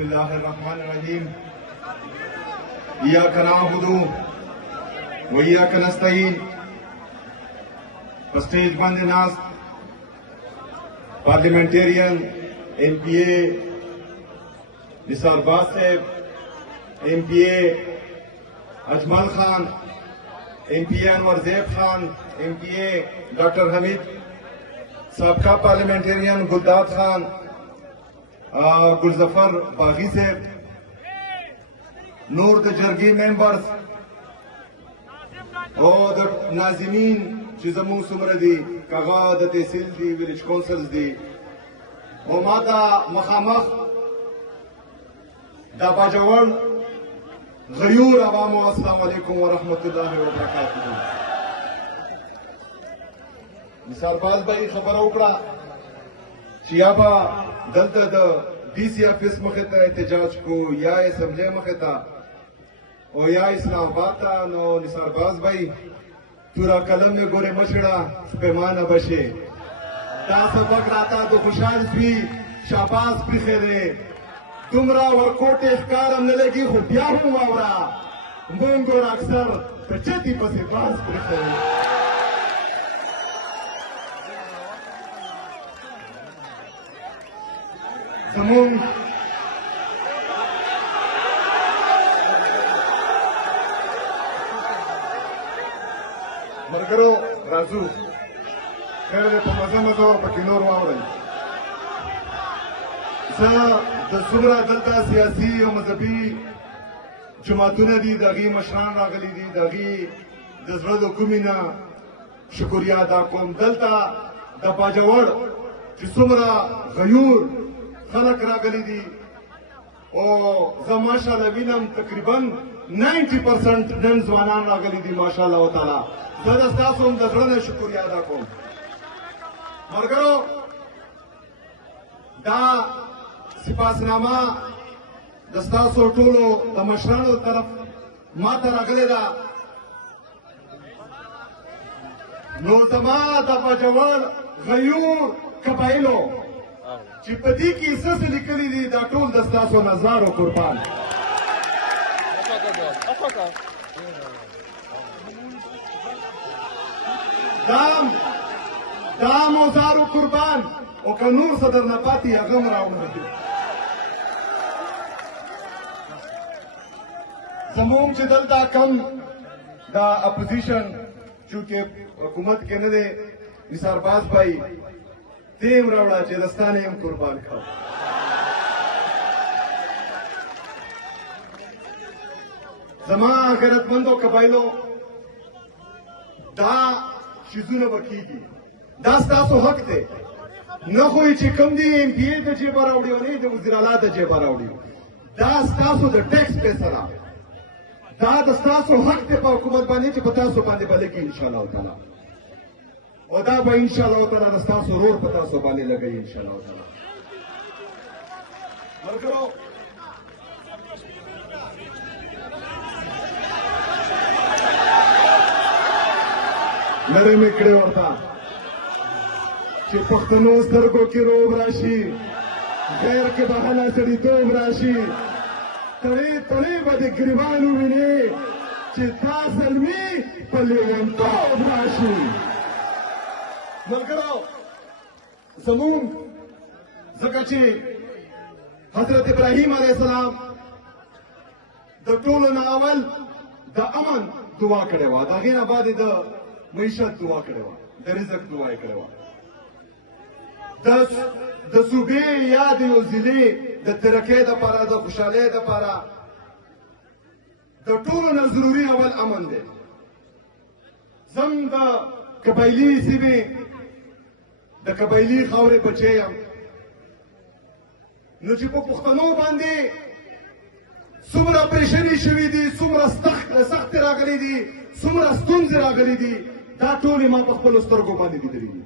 بسم الله الرحمن الرحيم إياك نعبد وإياك نستعين स्टेज बंद नाज parliamentarian MPA Nisar बाज साहब, MPA अजमल खान, MPA अनवर ज़ैब खान, MPA डॉक्टर हमीद, सबका पार्लियामेंटेरियन गुलदाद खान, गुलजफर बागी साहब, नूर द जरगी मेंबर्स और द नाज़िमीन چې زموږ څومره دي کاغه د تحصیل دي ویلیج کونسلز دي او ما ته مخامخ دا باجوړ غیور عوامو السلام علیکم ورحمت الله وبرکاته. نثار باز بھائی خبره وکړه چې یا به دلته د DC افیس مخې ته احتجاج کو یا اسمبلی مخې ته او یا اسلام آباد ته. نو نثار باز بھائی تورا قلم میں گورے مشڑا پیمانہ بشے دا سبق راتا تو خوشحال سوی شاباز پریخیرے تمرا ورکوٹ اخکار ہم نلگی خو بیا ہوں آورا مونگور اکثر تچتی پسی باز پریخیرے. زمون مرګرو راځو خیر دې په مزه مزه ورپکې نور واورئ. زه د څومره دلته سیاسي او مذهبي جماعتونه دي د هغې مشران راغلي دي د هغې د زړه د کومې نه شکریه ادا کوم. دلته د باجوړ چې څومره غیور خلک راغلي دي او زه ماشاءالله وینم تقریبا 90% نن ځوانان راغلي دي ماشاءالله تعالی. زه د ستاسو هم د زړه نه شکریه ادا کوم. ملګرو دا سپاسنامه د ستاسو ټولو د مشرانو طرف ما ته راغلې ده. نو زما د باجوړ غیور قبایلو چې په دې کې څه څه لیکلي دي دا ټول د ستاسو نظارو قربان. دا موزارو قربان او که نور صدر نه پاتې هغه هم راوړي. زموږ چې دلته کم دا اپوزیشن چونکې حکومت کې نه دی نثار باز بھائی دې هم راوړه چې دستانې هم قربان کړو. زما غیرتمندو قبایلو دا چیزونه به کېږي دا ستاسو حق دی. نه خو یې چې کوم دی MPA د جیبه راوړي او نه د وزیراعلی د جیبه راوړي. دا ستاسو د ټیکس پیسه دا د ستاسو حق دی په حکومت باندې چې په تاسو باندې به لګي انشاءالله تعالی او دا به انشاءالله تعالی د ستاسو رور په تاسو باندې لګوي انشاءالله تعالی. ملګرو لرې مې کړې ورته چې پښتنو سترګو کې روب راشي غیر کې بهانه سړیتوب راشي تړې تړې به د ګریوان ووینې چې تا زلمي په لیونتوب راشي. ملګرو زمونږ ځکه چې حضرت ابراهیم علیه السلام د ټولو نه اول د امن دعا کړې وه د هغې نه بعد د معیشت دعا کړې وه د رزق دعا یې کړې وه د صوبې یا د یو ضلعې د ترقۍ دپاره د خوشحالۍ دپاره د ټولو نه ضروري اول امن دی. زم د قبایلي سیمې د قبایلي خاورې بچی یم نو چې په پښتنو باندې څومره پریشاني شوي دي څومره سختې راغلي دي څومره ستونزې راغلي دي دا ټولې ما په خپلو سترګو باندې لیدلي دي.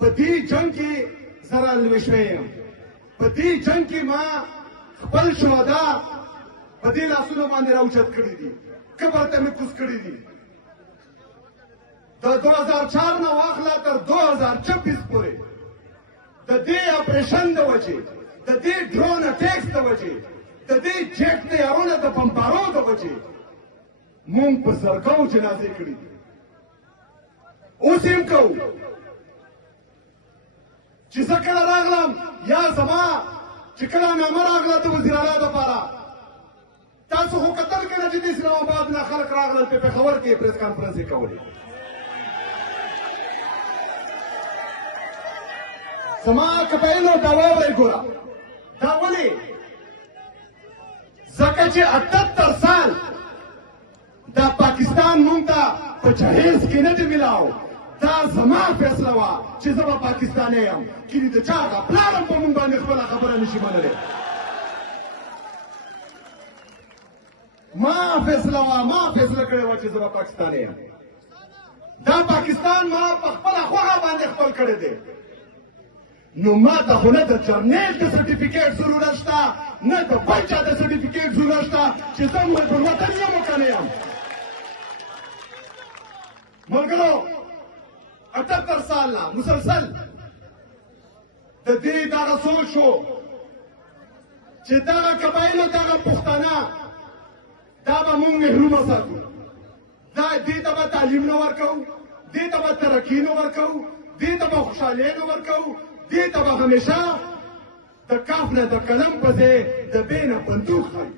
په دې جنګ کې زه رالوی شوی یم. په دې جنګ کې ما خپل شهدا په دې لاسونو باندې راوچت کړي دي قبر ته مې کوز کړي دي. د 2004 نه واخله تر 2026 پورې د دې اپریشن د وجې د دې ډرون اټیکس د وجې د دې جیټ تیارونه د بمبارو د وجې مونږ په زرګو جنازې کړي دي اوس یې هم کوو چې زه کله راغلم یا زما چې کله نامه راغله د وزیر اعلی دپاره تاسو خو کتل کنه چې د اسلام آباد نه خلک راغلل په پېښور کې پریس کانفرنس یې کولې زما قبایلو دا واورئ ګوره دا ولې ځکه چې 78 سال دا پاکستان مونږ ته په جهیز کې نه دی میلاو دا زما فیصله وه چې زه به پاکستانی یم کینې د چا هغه پلار هم په مونږ باندې خپله خبره نشي منلی ما فیصله وه ما فیصله کړې وه چې زه به پاکستانی یم دا پاکستان ما په خپله خوښه باندې خپل کړی دی نو ما ته خو نه د جرنیل د سرټیفیکیټ ضرورت شته نه د بل چا د سرټیفیکیټ ضرورت شته چې زه پر وطن یم او که نه یم ملګرو 78 سال نه مسلسل د دې دغه سوچ شو چې دغه قبایلو دغه پښتانه دا به مونږ محروم وساتو دې ته به تعلیم نه ورکوو دې ته به ترقي نه ورکوو دې ته به خوشحالۍ نه ورکوو دې ته به همیشه د کاف نه د قلم په ځای د بې نه بندوق ښایي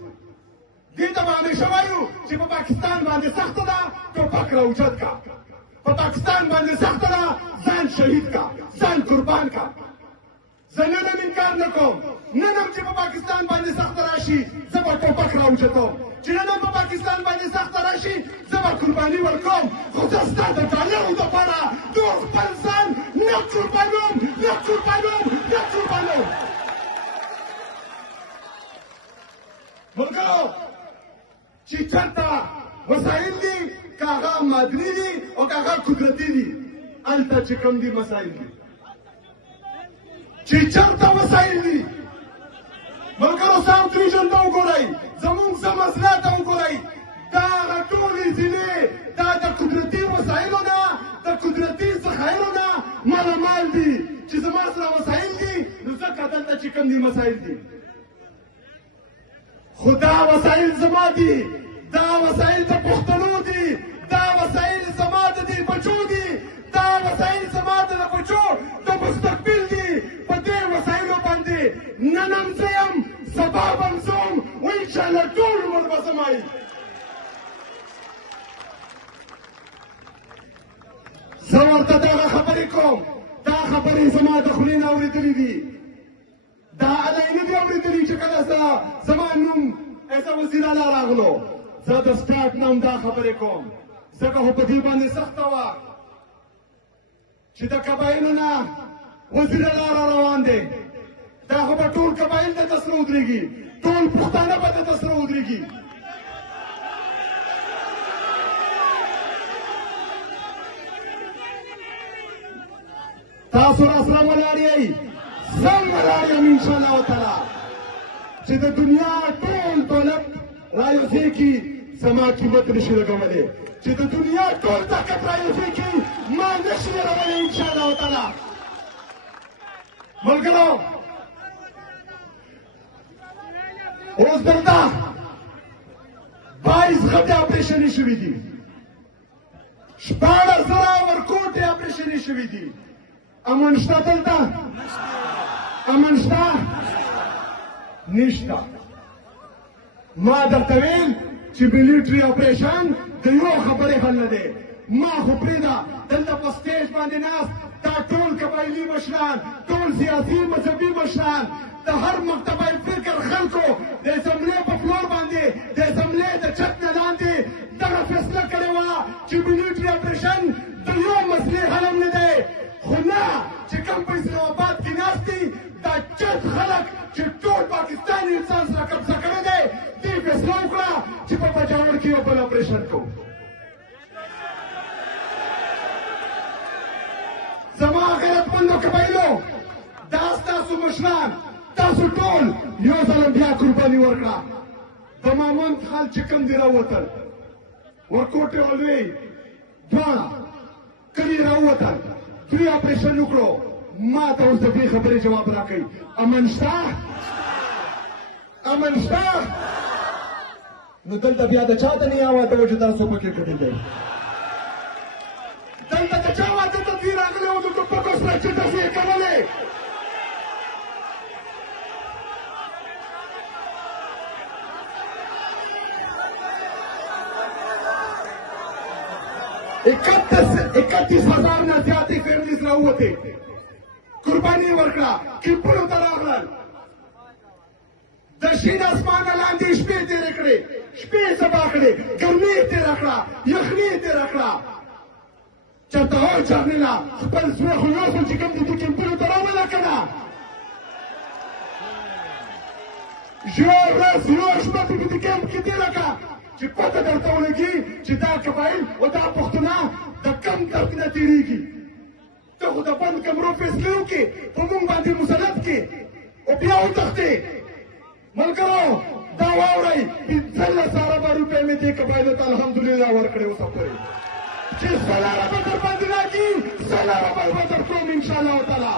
دې ته به همیشه وایو چې په پاکستان باندې سخته ده ټوپک راوچت کا په پاکستان باندې سخته ده ځان شهید کا ځان قربان کا زه نن هم انکار نه کوم نن هم چې په پاکستان باندې سخته راشي زه به ټوپک راوچتوم چې نن هم په پاکستان باندې سخته راشي زه به قرباني ورکوم خو زه ستا د ډالرو دپاره نور خپل ځان نه قربانوم نه قربانوم نه قربانوم ملګرو چې چېرته وسایل دي که هغه مادني دي او که هغه قدرتي دي هلته چې کوم دي مسایل دي چې چېرته وسایل دي ملګرو ساوت ریژن ته وګورئ زمونږ زمزله ته وګورئ دا هغه ټولې ځینې دا د قدرتي وسایلو نه د قدرتي ذخایرو نه مالامال دي چې زما سره وسایل دي نو ځکه دلته چې کوم دي مسایل دي خو دا وسایل زما دي دا وسایل د پښتنو دي دا وسایل زما د دې بچو دي دا وسایل زما د بچو د مستقبل دي په دې وسایلو باندې نن هم زه یم سبا به هم زه وم و انشاءالله ټول عمر به زما وي زه ورته دغه خبرې کوم دا خبرې زما د خولې نه اورېدلې دي دا علی نه دي اورېدلي چې کله زما نوم ایسه وزیر اعلی راغلو زه د سټارټ نه هم دا خبرې کوم ځکه خو په دې باندې سخته وه چې د قبایلو نه وزیر اعلی را روان دی دا خو به ټول قبایل دلته سره ودرېږي ټول پښتانه به دلته سره ودرېږي تاسو راسره ولاړ یئ زه هم ولاړ یم انشاءالله وتعالی چې د دنیا ټول دولت رایوځای کي زما قیمت نشي لګولی چې د دنیا ټول طاقت رایوځای کي ما نشي لګولی انشاءالله وتعالی ملګرو اوس دلته 22 غټې اپریشنې شوي دي 14,000 ورکوټې اپریشنې شوي دي امن شته دلته امن شته نشته ما درته ویل چې ملیټري اپریشن د یو خبرې حل نه دی ما خو پرېږده دلته په سټیج باندې ناست دا ټول قبایلي مشران ټول سیاسي مذهبي مشران د هر مکتبه فکر خلکو د اسمبلې په فلور باندې د اسمبلې د چت نه لاندې دغه فیصله کړې وه چې ملیټري اپریشن د یو مسلې حل هم نه دی خو نه چې کوم په اسلام آباد کې ناست دي دا چت خلک چې ټول پاکستان انسان سره قبضه کړی دی دې فیصله وکړه چې په پېښور کې یو بل اپریشن کوو زما غیرتمندو قبایلو دا ستاسو مشران تاسو ټول یو ځل بیا قرباني ورکړه د مامند خال چې کوم دي راووتل ورکوټې ولوی دواړه کلي راووتل دوی اپریشن وکړو ما ته اوس د دې خبرې جواب راکوي امن شته امن شته نو دلته بیا د چا ته نه یاواته و چې تاسو پکې کړی دی دلته د چا واده تصویر راغلی و د ټوپکو سره چې تاسو یې کولې اکتیس ہزار نه زیاتې فیملیز راووتې قرباني یې ورکړه کیمپونو ته راغلل د شین اسمانه لاندې شپې تېرې کړې شپې سبا کړې ګرمي یې تېره کړه یخني یې تېره کړه چېرته هو جرنیله خپل زوی خو یوسو چې کوم دي د کیمپونو ته راوله که نه یوه ورځ یوه شپه په دې کیمپ کې تېره کړه چې پته درته ولګي چې دا قبایل او دا پښتونه د کم درد نه تېرېږي ته خو د بند کمرو فیصلې وکړې په موږ باندې مسلط کې او بیا وتښتې ملګرو دا واورئ 15,000 روپۍ مې دې قبایلو ته الحمدلله ورکړې اوسه پورې چې سله ربه در باندې راکړي سله ربه به در کوم انشاءالله تعالی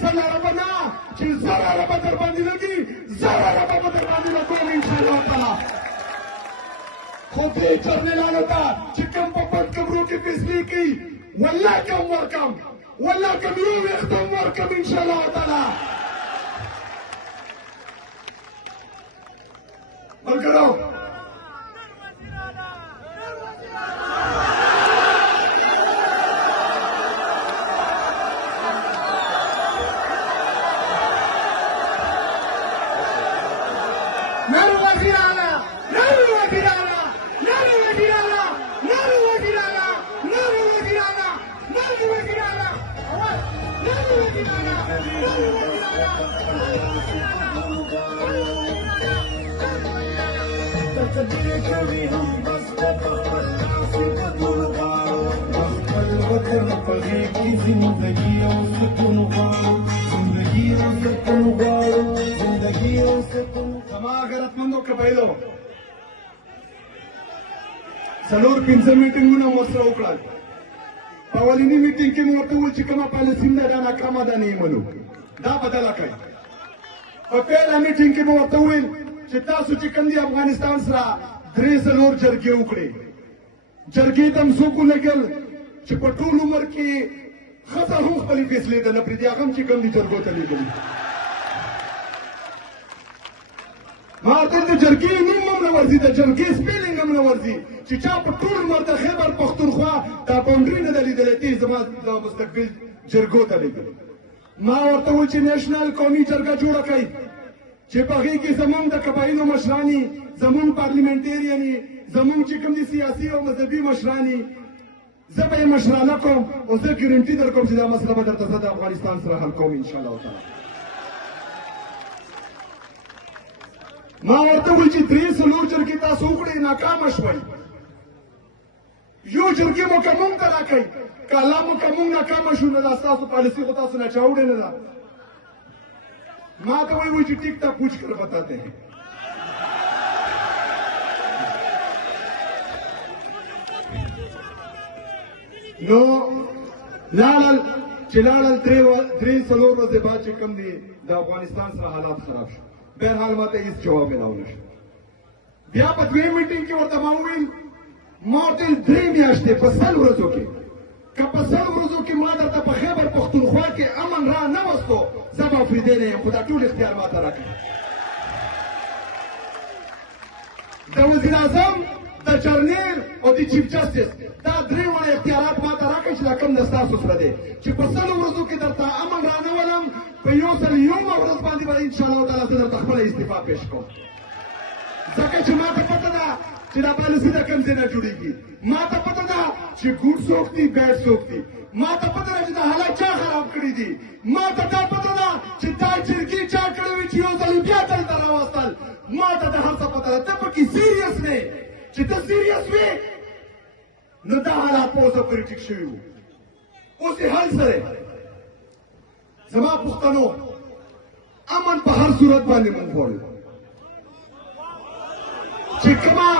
سله ربه نه چې زره ربه در باندې لګي زره ربه به در باندې لګوم انشاءالله تعالی خو دې جرنیلانو ته چې کوم په بند کمرو کې فیصلې کوي والله کم ورکم والله کم یو ویښته هم ورکم انشاءالله تعالی ملګرو څلور پنځه میټینګونه مو ورسره وکړل په اولني میټینګ کې مو ورته وویل چې کومه پالیسي ده دا ناکامه ده نه یې منو دا بدله کړئ په پیله میټینګ کې مو ورته وویل چې تاسو چې کوم دي افغانستان سره 3-4 جرګې وکړې جرګې ته هم څوک ولګېل چې په ټول عمر کې ښځه هم خپلې فیصلې ته نه پرېږدي هغه هم چې کوم دي جرګو ته لېږلي ما ورته د جرګې نوم هم نه ورځي د جرګې سپیلنګ هم نه ورځي چې چا په ټول عمر د خیبر پښتونخوا دا باونډري نه ده لیدلی ته زما د مستقبل جرګو ته لېږلي ما ورته وویل چې نیشنل قومي جرګه جوړه کړئ چې په هغې کې زموږ د قبایلو مشرانې زموږ پارلیمنټیرین زموږ چې کوم دي سیاسي او مذهبي مشرانې زه به یې مشرانه کوم او زه ګرنټي در کوم چې دا مسله به درته زه د افغانستان سره حل کوم انشاءالله تعالی ما ورته وویل چې 3-4 جرګې تاسو وکړئ ناکامه شوئ یو جرګې مو که موږ ته راکئ که الله مو که موږ ناکامه شو نو دا ستاسو پالیسي خو تاسو نه چا وړې نه ده ما ته وایي چې ټیک ټاک پوچھ کر بتاتے ہیں نو لاړل چې لاړل 3-4 ورځې بعد چې کوم دي د افغانستان سره حالات خراب شو بهرحال ما ته هېڅ جواب یې راونه شو بیا په دویم میټینګ کې ورته ما وویل ما ورته ویل 3 میاشتې په 100 ورځو کې که په 100 ورځو کې ما درته په خیبر پښتونخوا کې امن را نه وستو زه به افریدی نه یم خو دا ټول اختیار ما ته راکړي د وزیر اعظم د جرنیل او د چیف جسټس دا 3 وړه اختیارات ما ته راکړئ چې دا کوم د ستاسو سره دی چې په 100 ورځو کې درته امن را نه ولم په 101 ورځ باندې به انشاءالله تعالی زه درته خپله استعفا پیش کوم ځکه چې ما ته پته ده چې دا پالیسي د کوم ځای نه جوړېږي ما ته پته ده چې ګوډ څوک دي بیډ څوک دي ما ته پته ده چې دا حالات چا خراب کړي دي ما ته دا پته ده چې دا جرګې چا کړې وي چې یو ځل بیا دلته راوستل ما ته د هر څه پته ده ته پکې سیریس نه چې ته سیریس وې نو دا حالات په اوسه پورې ټیک شوي وو اوس یې حل سره زما پښتنو امن په هر صورت باندې مونږ غواړو چې کومه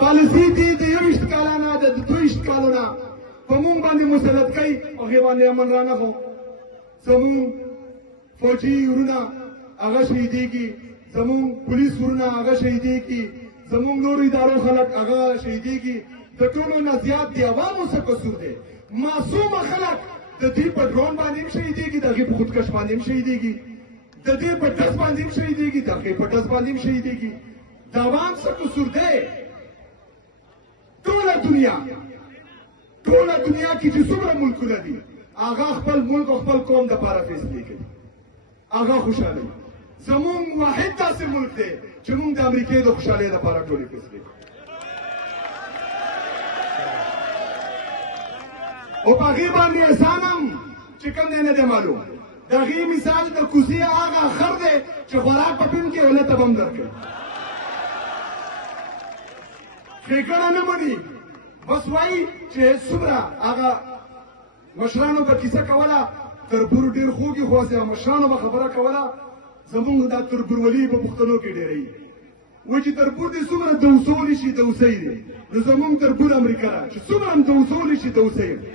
پالیسي دي د 21 کاله نه د 22 کالو نه په مونږ باندې مسلط کوي هغې باندې امن را نه خو زمونږ فوجي ورونه هغه شهیدېږي زمون پولیس ورونه هغه شهیدېږي، زمون نورو ادارو خلک هغه شهیدېږي. د ټولو نه زیات د عوامو څه قصور دی؟ معصومه خلک د دې په ډرون باندې هم شهیدېږي، د هغې په خودکش باندې هم شهیدېږي، د دې په ډز باندې هم شهیدېږي، د هغې په ډز باندې هم شهیدېږي. د عوام څه قصور دی؟ ټوله دنیا کې چې څومره ملکونه دي هغه خپل ملک او خپل قوم دپاره فیصلې کوي، هغه خوشحاله وي. زمونږ واحد داسې ملک دی چې مونږ د امریکې د خوشحالۍ دپاره ټولې فیصلې کوو. او په هغې باندې احسان هم چې کوم دی نه دی معلوم. د هغې مثال د کوڅې هغه خر دی چې خوراک په پیم کې ونه ته به هم درکوي، ښېګڼه نه مني، بس وایي چې څومره هغه مشرانو به کیسه کوله، تربور ډېر خوږ خو هسې مشرانو به خبره کوله. زمونږ دا تربورولي په پښتنو کې ډېره وي، وایي چې تربور دې څومره دوسولی شي دوسی دی. نو زمونږ تربور امریکا ده چې څومره هم دوسولی شي دوسی دی.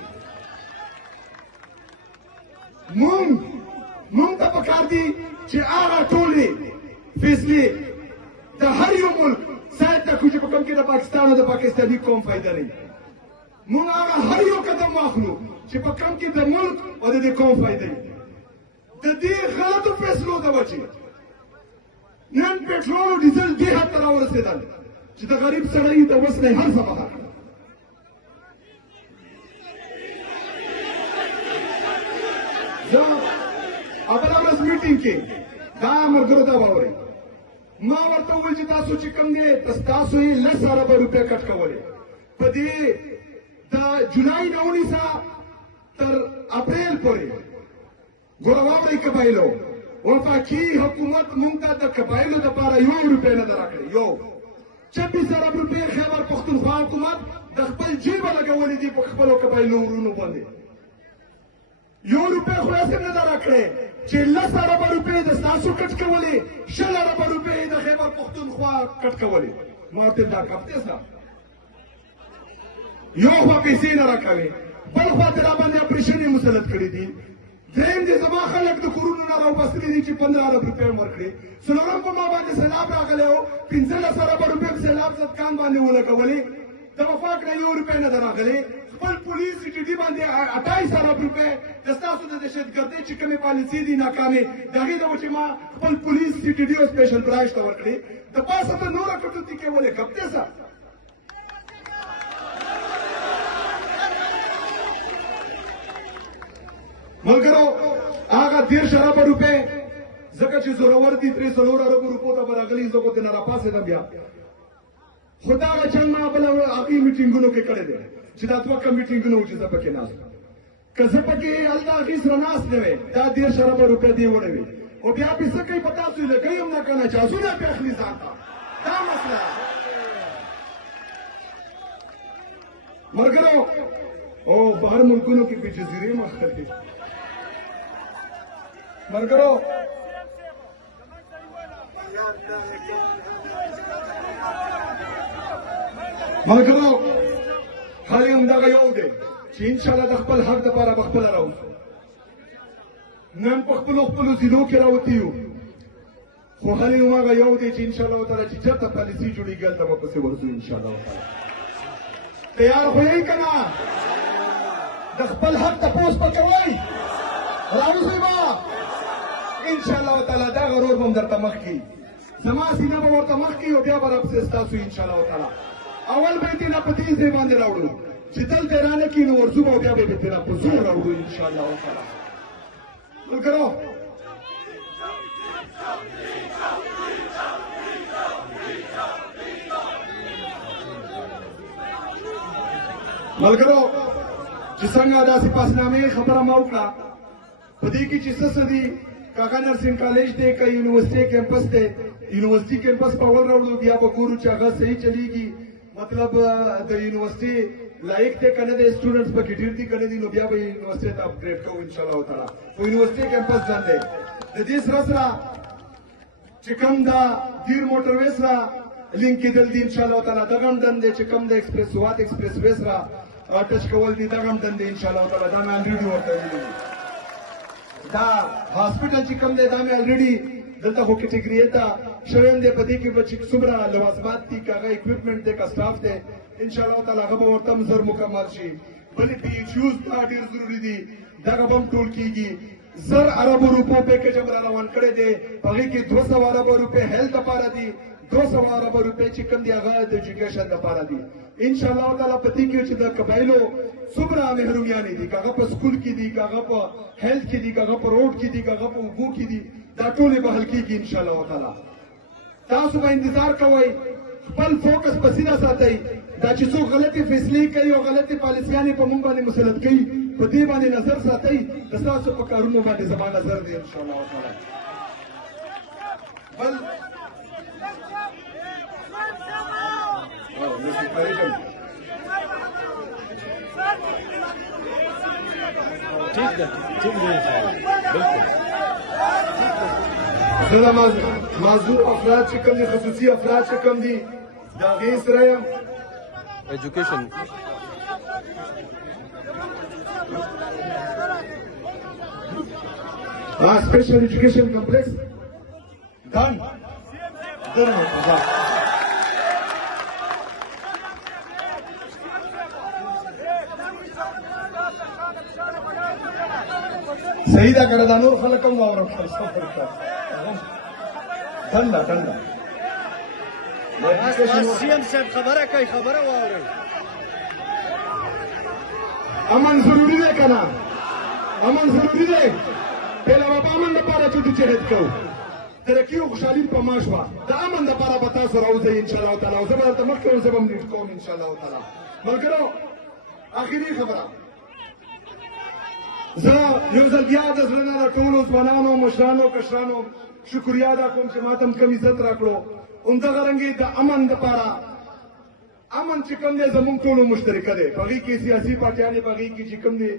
مونږ ته پکار دي چې هغه ټولې فیصلې د هر یو ملک سایت ته کړو چې په کوم کې د پاکستان او د پاکستاني قوم فایده نه وي. مونږ هغه هر یو قدم واخلو چې په کوم کې د ملک او د دې قوم فایده وي. د دې غلطو فیصلو ته بچي نن پټرول او ډیزل دې حد ته راورسېدل چې د غریب سړی د وس نه هر څه بهر کړه. زه بله ورځ میټینګ کې دا ملګرو ته واورئ، ما ورته وویل چې تاسو چې کوم دی تاسو یې 10 اربه روپۍ کټ کولې په دې د جولای نه ونیسه تر اپریل پورې. ګوره واورئ قبایلو، وفاقي حکومت مونږ ته د قبایلو دپاره 1 روپۍ نه ده راکړې. 26 ارب روپۍ خیبر پښتونخوا حکومت د خپل جیبه لګولې دي په خپلو قبایلو ورونو باندې. 1 روپۍ خو هسې نه ده راکړې چې 10 اربه روپۍ د ستاسو کټ کولې، 20 اربه روپۍ د خیبر پښتونخوا کټ کولې. ما ورته دا کپتې سه یو خوا پیسې نه راکوې، بل خوا ته را باندې اپریشن یې مسلط کړي دي. درېیم دې زما خلک د کورونو نه راوبستلي دي چې 15 ارب روپۍ هم ورکړې. څلورم په ما باندې سیلاب راغلی و، 15 اربه روپۍ په سیلاب زدکان باندې ولګولې. د وفاق نه 1 روپۍ نه ده راغلې. خپل پولیس ټي ډي باندې 28 ارب روپۍ د ستاسو د دهشتګردۍ چې کومې پالیسۍ دي ناکامې، د هغې د وجې ما خپل پولیس ټي ډي او سپیشل برانچ ته ورکړې. د پاسه ته نوره کټوتي کې ولې کپتې سه ملګرو هغه 13 اربه روپۍ ځکه چې زورور دي 3 اربو روپو ته به راغلي، زه خو ترې نه راپاڅېدم بیا. خو دا هغه جنګ ما بله هغې میټینګونو کې کړی دی چې دا 2 کم میټینګونه وو چې زه پکې ناست وم. که زه پکې هلته هغې سره ناست نه وی، دا 13 اربه روپۍ دې وړی وي. او بیا پې څه کوي په تاسو یې لګوي هم نه که نه، جازونه پې اخلي ځان ته. دا مسله ملګرو او بهر ملکونو کې بې جزیرې هم اخلي. ملګرو حال یې همدغه یو دی چې انشاءالله د خپل حق دپاره به خپله راوځو. نن په خپلو ضلعو کې راوتي یو، خو حال یې هماغه یو دی چې انشاءالله تعالی چې چېرته پالیسي جوړېږي هلته به پسې ورځو انشاءالله تعالی. تیار خو یې که نه؟ د خپل حق تپوس به کوئ؟ راوځئ به انشاءالله تعالی. دا غرور به هم درته مخ کړي، زما سینه به ورته مخ کړي او بیا به راپسې ستاسو انشاءالله تعالی. اول به یې تېنه په دې ځای باندې راوړو چې دلته یې رانه کړي نو ورځو به او بیا به یې تېنه په زور راوړو انشاءالله تعالی. ملګرو چې څنګه داسې پاسنامې خبره ما وکړه، په دې کې چې څه دي کاکا نرسنګ کالج دی که یونیورسټي کیمپس دی. یونیورسټي کیمپس په اول راوړو، بیا به ګورو چې هغه صحیح چلیږي، مطلب د یونیورسټي لایق دی که نه دی، سټوډنټس پکې ډېر دي که نه دي، نو بیا به یونیورسټي ته اپګریډ کوو انشاءالله تعالی. خو یونیورسټي کیمپس ځان دی. د دې سره چې کوم دا دیر موټروې سره لینک کېدل دي انشاءالله تعالی، دغه هم دند دی چې کوم د ایکسپریس سوات ایکسپریس وې سره ټچ کول دي، دغه هم دند دی انشاءالله تعالی. دا مې الریډي ورته ویلي دي. دا هاسپټل چې کوم دی دا مې الریډي دلته خو کټګري ته شویم دی په دې کې به چې څومره لوازمات دي که هغه اکوپمنټ دی که سټاف دی انشاءالله تعالی هغه به ورته هم زر مکمل شي. بلې پی ایچ یوز دا ډېر ضروري دي، دغه به هم ټول کېږي. 1000 اربو روپو پیکیج هم را روان کړی دی، په هغې کې 200 اربو روپۍ هیلث لپاره دي، 200 اربو روپۍ چې کوم دي هغه د ایجوکیشن لپاره دي. انشاءالله تعالی په دې کې چې د قبایلو څومره محرومیانې دي، که هغه په سکول کې دي، که هغه په هیلث کې دي، که هغه په روډ کې دي، که هغه په اوبو کې دي، دا ټولې به حل کېږي انشاءالله تعالی. تاسو به انتظار کوئ، خپل فوکس په سیده ساتئ. دا چې څوک غلطې فیصلې کوي او غلطې پالیسیانې په موږ باندې مسلط کوي، په دې باندې نظر ساتئ. د ستاسو په کارونو باندې زما نظر دی انشاءالله تعالی. بل ٹھیک ہے بالکل. زه د معذور افراد چې کوم دي، خصوصي افراد چې کوم دي، د هغې سره یم. ایجوکیشن special education complex done. صحیح دا کنه، دا نور خلک هم واورم ټنډه ټنډه. سی ایم صاحب خبره کوي، خبره واورئ. امن ضروري دی کنه، امن ضروري دی. پهله به په امن لپاره جدوجهد کوو، ترقي او خوشحالي په ما شوه. د امن لپاره به تاسو راوځئ انشاءالله تعالی، او زه به درته مخکې وم، زه به هم لیډ کوم انشاءالله تعالی. ملګرو آخري خبره، زه یو ځل بیا د زړه نه د ټولو ځوانانو، مشرانو، کشرانو شکریا ادا کوم چې ما ته هم کم عزت راکړو. همدغه رنګې د امن دپاره، امن چې کوم دی زموږ ټولو مشترکه دی. په هغې کې سیاسي پارټیانې، په هغې کې چې کوم دی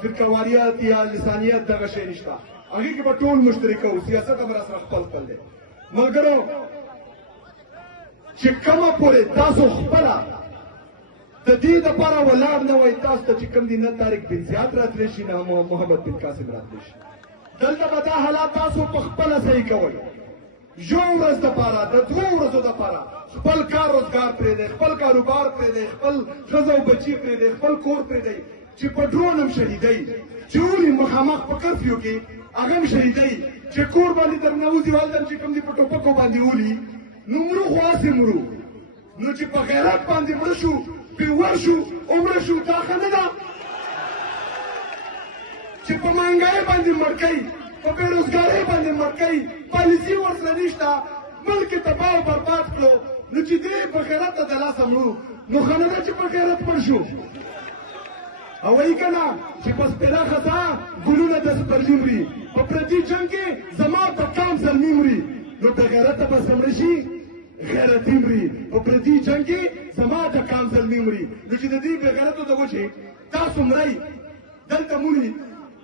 فرقهواریت یا لسانیت دغه شی نشته، هغې کې به ټول مشترکه وو. سیاست هم راسره خپل خپل دی. ملګرو چې کومه پورې تاسو خپله د دې دپاره ولاړ نه وئ، تاسو ته چې کوم دي نه طارق بن زیاد راتلی شي، نه محمد بن قاسم راتلی شي. دلته به دا حالات تاسو په خپله صحیح کوئ. یو ورځ دپاره، د 2 ورځو دپاره خپل کار روزګار پرېږدئ، خپل کاروبار پرېږدئ، خپل ښځه او بچي پرېږدئ، خپل کور پرېږدئ. چې په ډرون هم شهیدئ، چې ولي مخامخ په کرفیو کې هغه هم شهیدئ، چې کور باندې درنه وځي، هلته هم چې کوم دي په ټوپکو باندې ولي. نو مرو خو هسې مرو، نو چې په غیرت باندې مړه شو، پیور شو، عمره شو، دا ښه نه ده. چې په مهنګۍ باندې مړ کوي، په بېروزګارۍ باندې مړ کوي، پالیسي ورسره نشته، ملک یې تباه او برباد کړو. نو چې دې په غیرته د لاسه مړو، نو ښه نه ده چې په غیرت مړ شو. او وایي که نه چې په سپېره خزا ګلونه د سپرلي مري، په پردي جنګ کې زما په کام زلمي مري. نو د غیرته به څه مړه شي؟ غیرتي مري. په پردي جنګ کې زما د کام زلمي مري. نو چې د دې بې غیرتو د وجې تاسو مرئ، دلته مري،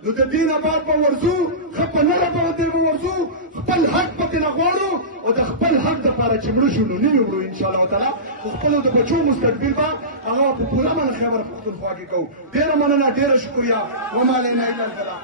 نو د دې نه بعد به ورځو، ښه په نره باندې به ورځو، خپل حق پکې نه غواړو، او د خپل حق دپاره چې مړه شو، نو نه یې وړو انشاءالله تعالی. خو خپلو د بچو مستقبل به هغه په پوره معنی خیبر پښتونخوا کې کوو. ډېره مننه، ډېره شکریه. وما علینا الا البلاغ.